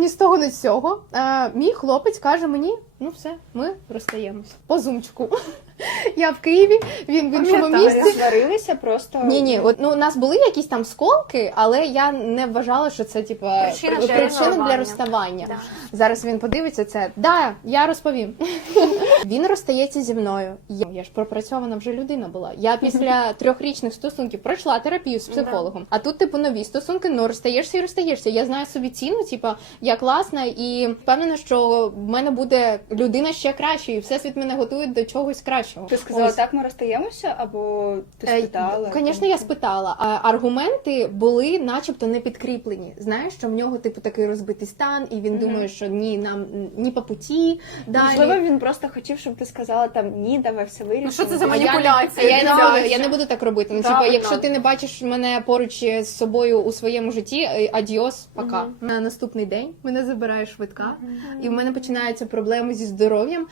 ні з того, ні з цього. А, мій хлопець каже мені: ну все, ми розстаємось по зумчику. Я в Києві, він в іншому місці. Сварилися просто. Ні, ні, от ну у нас були якісь там сколки, але я не вважала, що це типа Причина для причина для розставання. розставання. Да. Зараз він подивиться це. Да, я розповім. Він розстається зі мною. Я, я ж пропрацьована вже людина була. Я після трьохрічних стосунків пройшла терапію з психологом. А тут, типу, нові стосунки, ну розстаєшся і розстаєшся. Я знаю собі ціну, типу, я класна і впевнена, що в мене буде людина ще краще, і всесвіт мене готує до чогось кращого. Ти сказала, Ось. так ми розстаємося, або ти Е, спитала? Звісно, я спитала. А аргументи були, начебто, не підкріплені. Знаєш, що в нього типу такий розбитий стан, і він Мгм. думає, що ні, нам ні по путі. Далі. Можливо, він просто хотів, щоб ти сказала там ні, давай все вирішимо. Ну, що це за А я маніпуляція, а Я, не буду, я не буду так робити. Ну, типу, якщо ти не бачиш мене поруч з собою у своєму житті, е, адіос, пока. На наступний день мене забирає швидка, і в мене починаються проблеми зі здоров'ям.